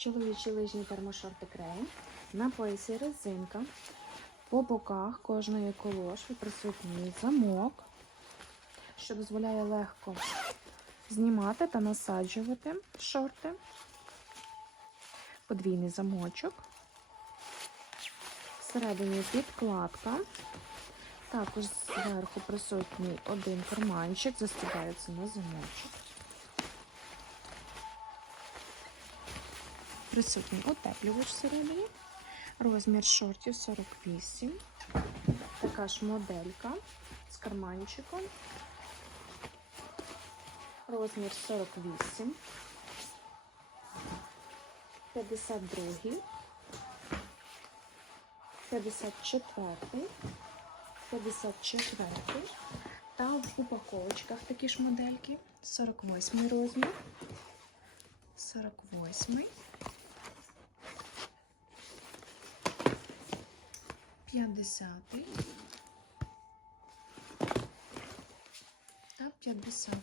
Чоловічі лижні термошорти крейн. На поясі резинка. По боках кожної колошки присутній замок, що дозволяє легко знімати та насаджувати шорти. Подвійний замочок. Всередині підкладка. Також зверху присутній один карманчик, застібається на замочок. Присутній утеплювач всередині. Розмір шортів 48. Така ж моделька з карманчиком. Розмір 48. 52. 54. 54. Та в упаковочках такі ж модельки. 48 розмір. 48. 50 та 50.